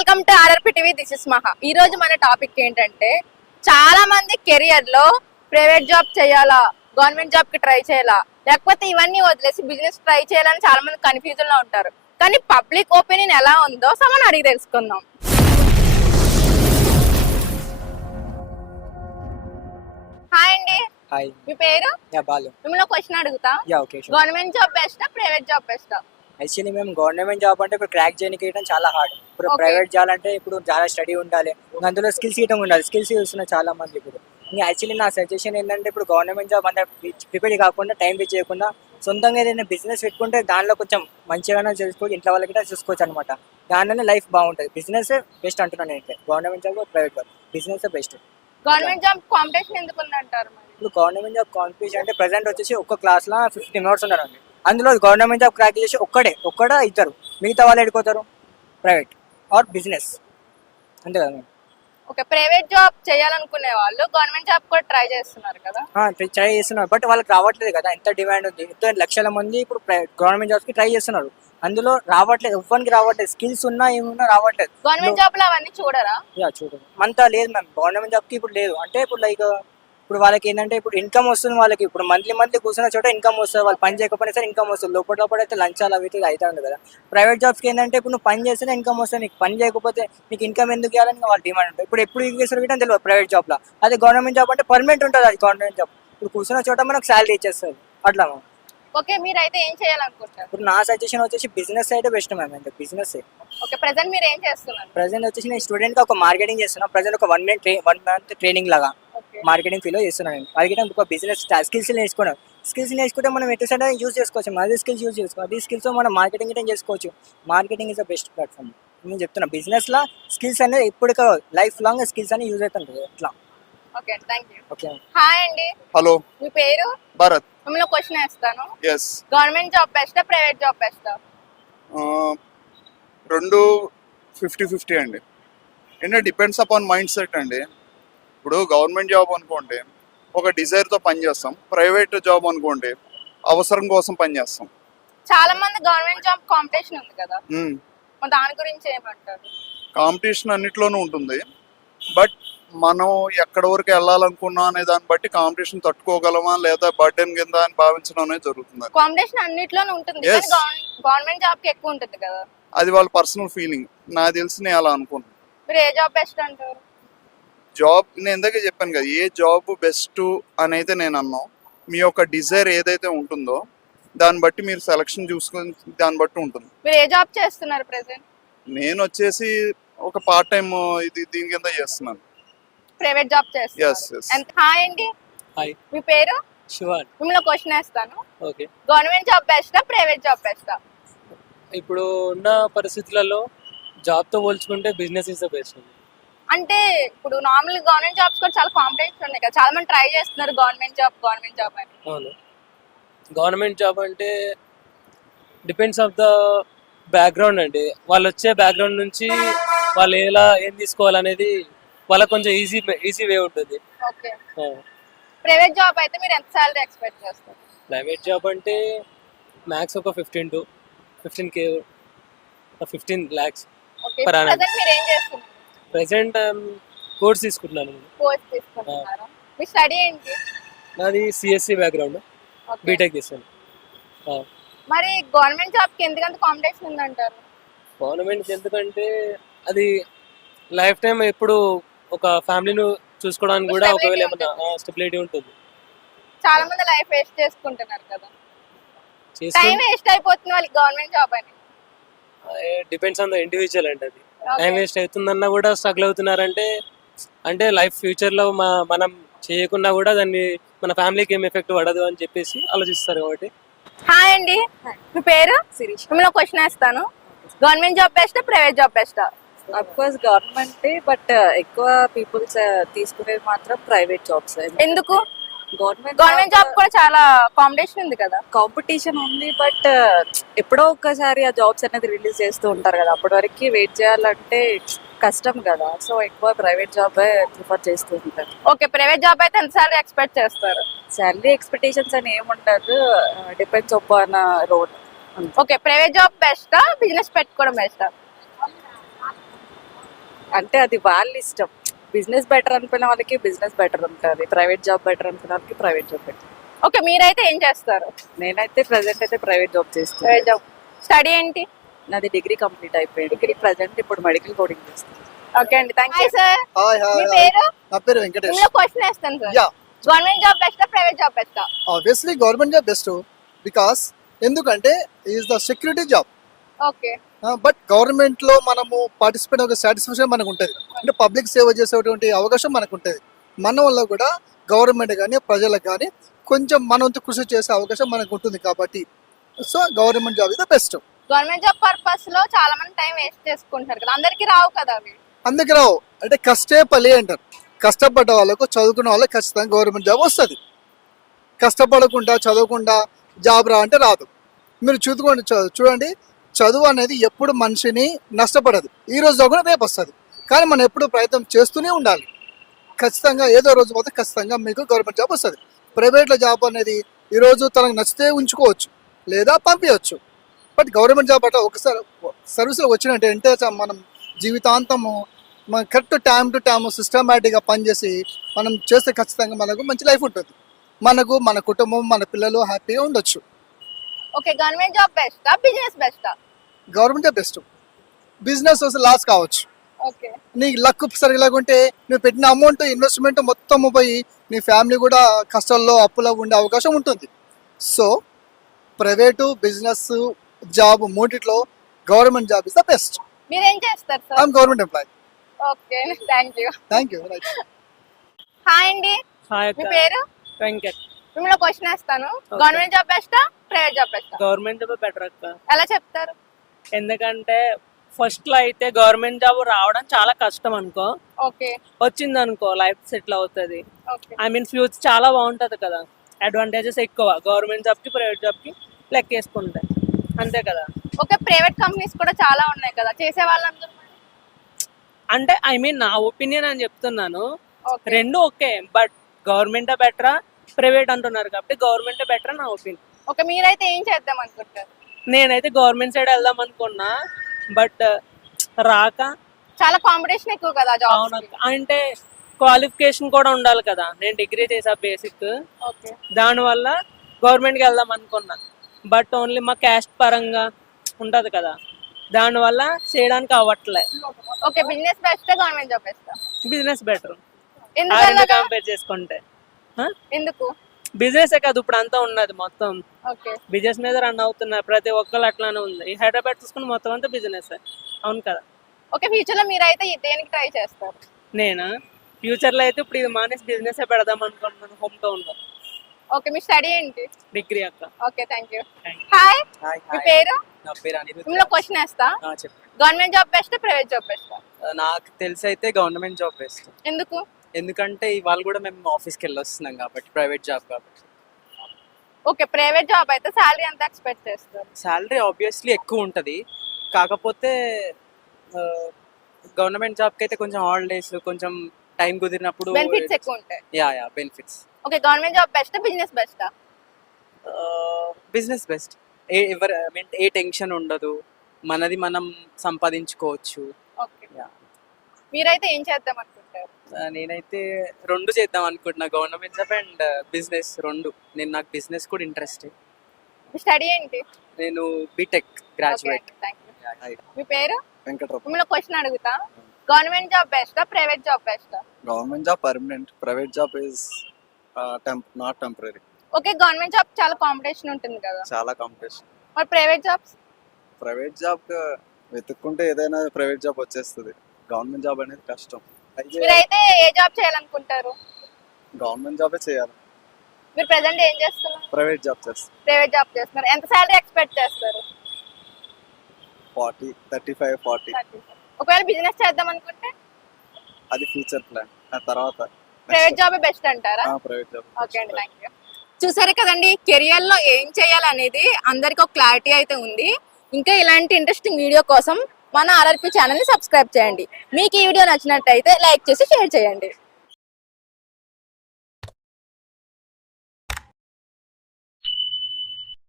Welcome to RRP TV. This is మహా. ఈ రోజు మన టాపిక్ ఏంటంటే, చాలా మంది కెరియర్ లో ప్రైవేట్ జాబ్ చేయాలా, గవర్నమెంట్ జాబ్ కి ట్రై చేయాలా, లేకపోతే ఇవన్నీ వదిలేసి బిజినెస్ ట్రై చేయాలని చాలా మంది కన్ఫ్యూజన్ లో ఉంటారు. కానీ పబ్లిక్ ఒపీనియన్ ఎలా ఉందో మనం అడిగి తెలుసుకుందాం. హాయ్ అండి. హాయ్, మీ పేరు? బాలు. మిమ్మల్ని క్వశ్చన్ అడుగుతా. గవర్నమెంట్ జాబ్ బెస్టా, ప్రైవేట్ జాబ్ బెస్టా? యాక్చువల్లీ మేము గవర్నమెంట్ జాబ్ అంటే ఇప్పుడు క్రాక్ చేయడం చాలా హార్డ్. ఇప్పుడు ప్రైవేట్ జాబ్ అంటే ఇప్పుడు చాలా స్టడీ ఉండాలి, అందులో స్కిల్స్ ఇవ్వడం ఉండాలి. స్కిల్స్ చూస్తున్నారు చాలా మంది. ఇప్పుడు యాక్చువల్లీ నా సజెషన్ ఏంటంటే, ఇప్పుడు గవర్నమెంట్ జాబ్ అంటే ప్రిపేర్ కాకుండా టైం వేస్ట్ చేయకుండా సొంతంగా ఏదైనా బిజినెస్ పెట్టుకుంటే దానిలో కొంచెం మంచిగానే చేసుకోవచ్చు, ఇంట్లో వాళ్ళకి కూడా చూసుకోవచ్చు అనమాట. దానిలోనే లైఫ్ బాగుంటుంది. బిజినెస్ బెస్ట్ అంటున్నాను అయితే. Government job, private job, business best. Government job competition ఎందుకు ఉందంటారు? ఇప్పుడు గవర్నమెంట్ జాబ్ కాంపిటీషన్ అంటే ప్రెసెంట్ వచ్చేసి ఒక్క క్లాస్లో 50 మెంబర్స్ ఉన్నారండి. అందులో గవర్నమెంట్ జాబ్ క్రాక్ చేసి ఒక్కడే ఇద్దరు, మిగతా వాళ్ళు వెళ్ళిపోతారు ప్రైవేట్ ఆర్ బిజినెస్. అంతే కదా. ఓకే, ప్రైవేట్ జాబ్ చేయాలనుకునే వాళ్ళు గవర్నమెంట్ జాబ్ కూడా ట్రై చేస్తున్నారు కదా? ట్రై చేస్తున్నారు, బట్ వాళ్ళకి రావట్లేదు కదా. ఎంత డిమాండ్ ఉంది, ఎంతో లక్షల మంది ఇప్పుడు గవర్నమెంట్ జాబ్స్ కి ట్రై చేస్తున్నారు. అందులో రావట్లేదు, ఎవ్వరికి రావట్లేదు. స్కిల్స్ ఉన్నా ఏమున్నా రావట్లేదు. గవర్నమెంట్ జాబ్ లో అవన్నీ చూడరా? చూడండి, అంతా లేదు మ్యామ్. గవర్నమెంట్ జాబ్ కి ఇప్పుడు లేదు. అంటే ఇప్పుడు లైక్ ఇప్పుడు వాళ్ళకి ఏంటంటే, ఇప్పుడు ఇన్కమ్ వస్తుంది వాళ్ళకి. ఇప్పుడు మంత్లీ కూర్చున్న చోట ఇన్కమ్ వస్తుంది. వాళ్ళు పని చేయకపోయినా సరే ఇన్కమ్ వస్తుంది. లోపల అయితే లంచాలు అవి అయితే ఉంది కదా. ప్రైవేట్ జాబ్స్కి ఏంటంటే, ఇప్పుడు నువ్వు పని చేస్తేనే ఇన్కమ్ వస్తుంది. నీకు పని చేయకపోతే నీకు ఇన్కమ్ ఎందుకు ఇవ్వాలని వాళ్ళ డిమాండ్ ఉంటుంది. ఇప్పుడు ఎప్పుడు చేస్తారు కూడా తెలియదు ప్రైవేట్ జాబ్లో. అదే గవర్నమెంట్ జాబ్ అంటే పర్మనెంట్ ఉంటుంది. అది గవర్నమెంట్ జాబ్ ఇప్పుడు కూర్చున్న చోట మనకు శాలరీ ఇచ్చేస్తుంది అట్లా. ఓకే, మీరైతే ఏం చేయాలనుకుంటారు? ఇప్పుడు నా సజెషన్ వచ్చేసి బిజినెస్ అయితే బెస్ట్ మ్యామ్. అంటే బిజినెస్. ఓకే, ప్రెజెంట్ మీరు ఏం చేస్తున్నారు? ప్రెజెంట్ వచ్చేసి నేను స్టూడెంట్ గా ఒక మార్కెటింగ్ చేస్తున్నాను. ప్రెజెంట్ ఒక 1 మంత్ ట్రైనింగ్ లాగా మార్కెటింగ్ ఫీల్డ్ చేస్తున్నాను నేను. మార్కెటింగ్ ఒక బిజినెస్ స్కిల్స్ నేర్చుకున్నాను. స్కిల్స్ నేర్చుకుంటే మనం ఎటు సైడ్ యూజ్ చేసుకోవచ్చు. అదే స్కిల్స్ యూజ్ చేసుకోవచ్చు. అదే స్కిల్స్ మనం మార్కెటింగ్ అయితే చేసుకోవచ్చు. Marketing is the best platform. నేను చెప్తున్నా, బిజినెస్ లా స్కిల్స్ అనేది ఎప్పుడు లైఫ్ లాంగ్ స్కిల్స్ అని యూజ్ అవుతుంటుంది అట్లా. Okay, thank you. ఓకే, హాయ్ అండి. హలో, మీ పేరు? భరత్. మిమ్మల్ని క్వశ్చన్ వేస్తాను. ఎస్. గవర్నమెంట్ జాబ్ బెస్టా, ప్రైవేట్ జాబ్ బెస్టా? రెండు 50-50 అండి. ఏంటంటే డిపెండ్స్ అపాన్ మైండ్ సెట్ అండి. ఇప్పుడు గవర్నమెంట్ జాబ్ అనుకోండి, ఒక డిజైర్తో పనిచేస్తాం. ప్రైవేట్ జాబ్ అనుకోండి, అవసరం కోసం పనిచేస్తాం. చాలా మంది గవర్నమెంట్ జాబ్ కాంపిటీషన్ ఉంది కదా, దాని గురించి ఏమంటారు? కాంపిటీషన్ అన్నిట్లోనూ ఉంటుంది, బట్ మనం ఎక్కడి వరకు వెళ్ళాలనుకున్నాం అనే దాన్ని బట్టి కాంపిటీషన్ తట్టుకోగలమా లేదా బర్డెన్ కింద అని భావించడం అనేది జరుగుతుంది. కాంపిటీషన్ అన్నిట్లోనూ ఉంటుంది, గవర్నమెంట్ జాబ్ కి ఎక్కువ ఉంటుంది కదా. అది వాళ్ళ పర్సనల్ ఫీలింగ్. నాకు తెలిసి నేను అలా అనుకుంటున్నాను. మీరు ఏ జాబ్ బెస్ట్ అంటారు? జాబ్ నేను ఇందాకే చెప్పాను కదా, ఏ జాబ్ బెస్ట్ అని అయితే నేను అన్నాను. మీ యొక్క డిజైర్ ఏదైతే ఉంటుందో దాన్ని బట్టి మీరు సెలక్షన్ చూసుకుని దాన్ని బట్టి ఉంటుంది. మీరు ఏ జాబ్ చేస్తున్నారు ప్రెసెంట్? నేను వచ్చేసి ఒక పార్ట్ టైం దీని కింద చేస్తున్నాను. ప్రైవేట్ జాబ్ చేస్తున్నారు. హాయ్ అండి. హాయ్, మీ పేరు? శివాన్. మిమ్మల్ని క్వశ్చన్ వేస్తాను. ఓకే, గవర్నమెంట్ జాబ్ బెస్టా, ప్రైవేట్ జాబ్ బెస్టా? ఇప్పుడు ఉన్న పరిస్థితులలో జాబ్తో పోల్చుకుంటే బిజినెస్ ఇస్ ద బెస్ట్. అంటే ఇప్పుడు నార్మల్ గవర్నమెంట్ జాబ్స్ కూడా చాలా కాంపిటీషన్ ఉన్నాయి కదా, చాలా మంది ట్రై చేస్తున్నారు గవర్నమెంట్ జాబ్ అని. అవును, గవర్నమెంట్ జాబ్ అంటే డిపెండ్స్ ఆఫ్ ద బ్యాక్గ్రౌండ్ అండి. వాళ్ళు వచ్చే బ్యాక్గ్రౌండ్ నుంచి వాళ్ళు ఏం తీసుకోవాలనేది వాళ్ళకి కొంచెం ఈజీ వే ఉంటుంది. ఓకే, ప్రైవేట్ జాబ్ అయితే మీరు ఎంత సాలరీ ఎక్స్పెక్ట్ చేస్తారు? ప్రైవేట్ జాబ్ అంటే మ్యాక్స్ ఒక 15K 15 lakhs okay. per annum. Present మీరు ఏం చేస్తున్నారు? ప్రెసెంట్ కోర్స్ తీసుకుంటున్నాను. కోర్స్ తీసుకుంటున్నారా? మీ స్టడీ ఏంటి? నాది సిఎస్సి బ్యాక్గ్రౌండ్, బీటెక్ చేశాను. మరి గవర్నమెంట్ జాబ్ కి ఎందుకంత కాంపిటీషన్ ఉందంటారు? గవర్నమెంట్ ఎందుకంటే అది లైఫ్ టైం ఎప్పుడు ఒక ఫ్యామిలీని చూసుకోవడానికి కూడా ఒకవేళ ఏమైనా స్టెబిలిటీ ఉంటుంది. చాలా మంది లైఫ్ వేస్ట్ చేసుకుంటున్నారు కదా, టైం వేస్ట్ అయిపోతుంది వాళ్ళకి గవర్నమెంట్ జాబ్ అని. డిపెండ్స్ ఆన్ ద ఇండివిజువల్ అండి. అది టైం వేస్ట్ అవుతుందన్నా కూడా స్ట్రగుల్ అవుతున్నారంటే అంటే లైఫ్ ఫ్యూచర్ లో మనం చేయకున్నా కూడా దాన్ని మన ఫ్యామిలీకి ఏం ఎఫెక్ట్ పడదు అని చెప్పేసి ఆలోచిస్తారు కాబట్టి. హాయ్ అండి. మీ పేరు? శిరీష్. మిమ్మల్ని క్వశ్చన్ వేస్తాను. గవర్నమెంట్ జాబ్ బెస్టా, ప్రైవేట్ జాబ్ బెస్టా? అఫ్ కోర్స్ గవర్నమెంటే, బట్ ఎక్కువ పీపుల్స్ తీసుకునేది మాత్రం ప్రైవేట్ జాబ్స్. ఎందుకు? గవర్నమెంట్ జాబ్ కూడా చాలా కాంపిటీషన్ ఉంది కదా. కాంపిటీషన్ ఉంది, బట్ ఎప్పుడో ఒక్కసారి ఆ జాబ్స్ అనేది రిలీజ్ చేస్తూ ఉంటారు కదా, అప్పటి వరకు వెయిట్ చేయాలంటే కష్టం కదా. సో ఎక్కువ ప్రైవేట్ జాబ్ ప్రిఫర్ చేస్తూ ఉంటారు. ఓకే, ప్రైవేట్ జాబ్ అయితే ఎంత సాలరీ ఎక్స్పెక్ట్ చేస్తారు? సాలరీ ఎక్స్పెక్టేషన్స్ అని ఏముండదు, depends upon role. Okay, private job బెస్టా, బిజినెస్ పెట్టుకోవడం బెస్టా? అంటే అది వాళ్ళ ఇష్టం. బిజినెస్ బెటర్ అనుకునే వాళ్ళకి బిజినెస్ బెటర్ ఉంటుంది, ప్రైవేట్ జాబ్ బెటర్ అనుకునే వాళ్ళకి ప్రైవేట్ జాబ్ బెటర్. ఓకే, మీరైతే ఏం చేస్తారు? నేనైతే ప్రెసెంట్ అయితే ప్రైవేట్ జాబ్ చేస్తాను. Private job. స్టడీ ఏంటి? నాది డిగ్రీ కంప్లీట్ అయిపోయింది. డిగ్రీ ప్రజెంట్ ఇప్పుడు మెడికల్ కోడింగ్ చేస్తాను. ఓకే అండి, థ్యాంక్ యూ సార్. హాయ్ మీ హాయ్ పేరు? నా పేరు వెంకటేష్. ఇందులో క్వశ్చన్ వేస్తాను సార్. యా గవర్నమెంట్ జాబ్ బెస్టా, ప్రైవేట్ జాబ్ బెస్టా? Obviously government job best, because ఎందుకంటే is the security job. Okay. But government లో మనము పార్టిసిపేట్ ఒక సాటిస్ఫాక్షన్ మనకు ఉంటుంది, అంటే పబ్లిక్ సేవ చేసేటువంటి అవకాశం మనకు ఉంటుంది. మన వల్ల కూడా గవర్నమెంట్ కానీ ప్రజలకు కానీ కొంచెం మన వంతు కృషి చేసే అవకాశం మనకు ఉంటుంది. కాబట్టి so government job is the best. Government job purpose లో చాలా మంది టైం వేస్ట్ చేసుకుంటారు కదా, అందరికి రావు కదా అవి. అందుకే రావు అంటే కష్టే పలి అంటారు. కష్టపడ్డ వాళ్ళకు, చదువుకున్న వాళ్ళకి ఖచ్చితంగా గవర్నమెంట్ జాబ్ వస్తుంది. కష్టపడకుండా చదవకుండా జాబ్ రా అంటే రాదు. మీరు చూడండి, చదువు అనేది ఎప్పుడు మనిషిని నష్టపడదు. ఈ రోజు కూడా రేపు వస్తుంది, కానీ మనం ఎప్పుడు ప్రయత్నం చేస్తూనే ఉండాలి. ఖచ్చితంగా ఏదో రోజు పోతే ఖచ్చితంగా మీకు గవర్నమెంట్ జాబ్ వస్తుంది. ప్రైవేట్లో జాబ్ అనేది ఈరోజు తనకు నచ్చితే ఉంచుకోవచ్చు లేదా పంపించవచ్చు. బట్ గవర్నమెంట్ జాబ్ అంటే ఒకసారి సర్వీస్లో వచ్చినట్టు మనం జీవితాంతము మనం కరెక్ట్ టైం టు టైం సిస్టమేటిక్గా పనిచేసి మనం చేస్తే ఖచ్చితంగా మనకు మంచి లైఫ్ ఉంటుంది. మనకు, మన కుటుంబం, మన పిల్లలు హ్యాపీగా ఉండొచ్చు. ఓకే, గవర్నమెంట్ జాబ్ బెస్టా, బిజినెస్ బెస్టా? Government job best. బిజినెస్ వస్తే లాస్ కావచ్చు. ఓకే. నీకు లక్ సరిగా లేకుంటే నువ్వు పెట్టిన అమౌంట్ ఇన్వెస్ట్మెంట్ మొత్తం పోయి నీ ఫ్యామిలీ కూడా కష్టాల్లో అప్పులో ఉండే అవకాశం ఉంటుంది. సో ప్రైవేటు, బిజినెస్ జాబ్ మూడిట్లో government job is the best. మీరేం చేస్తారు sir? I'm government employee. Okay, thank you. Thank you. Hi అండి, హాయ్ మీ పేరు? వెంకట్. మిమ్మల్ని క్వశ్చన్ వేస్తాను. గవర్నమెంట్ జాబ్ బెస్టా, ప్రైవేట్ జాబ్ బెస్టా? గవర్నమెంట్ జాబ్ బెటర్ అక్క, ఎలా చెప్తారు? ఎందుకంటే ఫస్ట్ లో అయితే గవర్నమెంట్ జాబ్ రావడం చాలా కష్టం అనుకో, ఓకే. వచ్చింది అనుకో లైఫ్ సెటిల్ అవుతుంది. ఓకే. ఐ మీన్ ఫ్యూచర్ చాలా బాగుంటది కదా, అడ్వాంటేజెస్ ఎక్కువ గవర్నమెంట్ జాబ్ కి ప్రైవేట్ జాబ్ కి లెక్కేసుకుంటే, అంతే కదా. ఓకే, ప్రైవేట్ కంపెనీస్ కూడా చాలా ఉన్నాయి కదా, చేసే వాళ్ళందరూ. అంటే ఐ మీన్ నా ఒపీనియన్ అని చెప్తున్నాను, ఓకే. రెండు ఓకే, బట్ గవర్నమెంట్ బెటరా ప్రైవేట్ అంటున్నారు కాబట్టి గవర్నమెంట్ బెటర్ నా ఒపీనియన్. ఓకే, మీరైతే ఏం చేద్దాం అనుకుంటారు? నేనైతే గవర్నమెంట్ సైడ్ వెళ్దాం అనుకున్నా, బట్ రాక. చాలా కాంపిటీషన్ ఎక్కువ కదా జాబ్స్ అవును, అంటే క్వాలిఫికేషన్ కూడా ఉండాలి కదా. నేను డిగ్రీ చేసా బేసిక్, ఓకే. దానివల్ల గవర్నమెంట్కి వెళ్దాం అనుకున్నా, బట్ ఓన్లీ మా క్యాస్ట్ పరంగా ఉంటుంది కదా, దానివల్ల చేయడానికి అవ్వట్లే. ఓకే, బిజినెస్ బెస్టా, గవర్నమెంట్ జాబ్ బెస్టా? బిజినెస్ బెటర్ ఎందుకు? కంపేర్ చేసుకుంటే. ఎందుకు? బిజినెస్ కాదు, ఇప్పుడు అంతా ఉన్నది మొత్తం ఓకే. బిజినెస్ మీద రన్ అవుతున్నారు, ప్రతి ఒక్కరు అట్లానే ఉంది. ఈ హైదరాబాద్ చూసుకుని మొత్తం అంతా బిజినెస్, అవును కదా. ఓకే, ఫ్యూచర్ లో మీరైతే దేనికి ట్రై చేస్తారు? నేను ఫ్యూచర్ లో అయితే ఇప్పుడు ఇది మానేసి బిజినెస్ పెడదాం అనుకుంటున్నాను, హోమ్ టౌన్ లో. ఓకే, మీ స్టడీ ఏంటి? డిగ్రీ అక్క. Okay, thank you. Thank hi, మీ పేరు? నా పేరు అనిరుద్ధ్. మిమ్మల్ని క్వశ్చన్ వేస్తా. చెప్పండి. గవర్నమెంట్ జాబ్ బెస్టా, ప్రైవేట్ జాబ్ బెస్టా? నాకు తెలిసి అయితే గవర్నమెంట్ జాబ్ బెస్ట్. ఎందుకు? ఎందుకంటే ఇవాళ కూడా మేము ఆఫీస్కి వెళ్ళి వస్తున్నాం కాబట్టి, ప్రైవేట్ జాబ్ కాబట్టి. ఓకే, ప్రైవేట్ జాబ్ అయితే సాలరీ ఎంత ఎక్స్పెక్ట్ చేస్తారు? శాలరీ ఆబ్వియస్లీ ఎక్కువ ఉంటుంది, కాకపోతే గవర్నమెంట్ జాబ్కి అయితే కొంచెం హాలిడేస్, కొంచెం టైం కుదిరినప్పుడు బెనిఫిట్స్ ఎక్కువ ఉంటాయి. Yeah benefits. Okay, government job బెస్టా, బిజినెస్ బెస్టా? Business best. ఏ టెన్షన్ ఉండదు, మనది మనం సంపాదించుకోవచ్చు. Okay, Yeah. మీరైతే ఏం చేద్దాం అనుకుంటారు? నేనైతే రెండు చేద్దాం అనుకుంటున్నా, గవర్నమెంట్ జాబ్ అండ్ బిజినెస్ రెండు. నాకు బిజినెస్ కూడా ఇంట్రెస్ట్. మీ స్టడీ ఏంటి? నేను బీటెక్ గ్రాడ్యుయేట్. Thank you. మీ పేరు? వెంకట్రావు. మిమ్మల్ని క్వశ్చన్ అడుగుతా. గవర్నమెంట్ జాబ్ బెస్టా, ప్రైవేట్ జాబ్ బెస్టా? Government job permanent, private job is not temporary. Okay, government job చాలా కాంపిటీషన్ ఉంటుంది కదా, చాలా కాంపిటీషన్. మరి ప్రైవేట్ జాబ్స్? ప్రైవేట్ జాబ్ వెతుక్కుంటే ఏదైనా ప్రైవేట్ జాబ్ వచ్చేస్తుంది. గవర్నమెంట్ జాబ్ అనేది కష్టం. మీరైతే ఏ జాబ్ చేయాలనుకుంటారు? గవర్నమెంట్ జాబే చేయాలి. మీరు ప్రెసెంట్ ఏం చేస్తున్నారు? ప్రైవేట్ జాబ్ చేస్తాం. ప్రైవేట్ జాబ్ చేస్తున్నారు. ఎంత సాలరీ ఎక్స్పెక్ట్ చేస్తారు? 40, 35, 40. ఒకవేళ బిజినెస్ చేద్దాం అనుకుంటే అది ఫ్యూచర్ ప్లాన్. ఆ తర్వాత ప్రైవేట్ జాబ్ బెస్ట్ అంటారా? Private job. ఓకే అండి, థ్యాంక్ యూ. చూసారు కదండి, కెరియర్ లో ఏం చేయాలనేది అందరికి ఒక క్లారిటీ అయితే ఉంది. ఇంకా ఇలాంటి ఇంట్రెస్టింగ్ వీడియో కోసం మన ఆర్ఆర్పి ఛానల్ ని సబ్స్క్రైబ్ చేయండి. మీకు ఈ వీడియో నచ్చినట్టయితే లైక్ చేసి షేర్ చేయండి.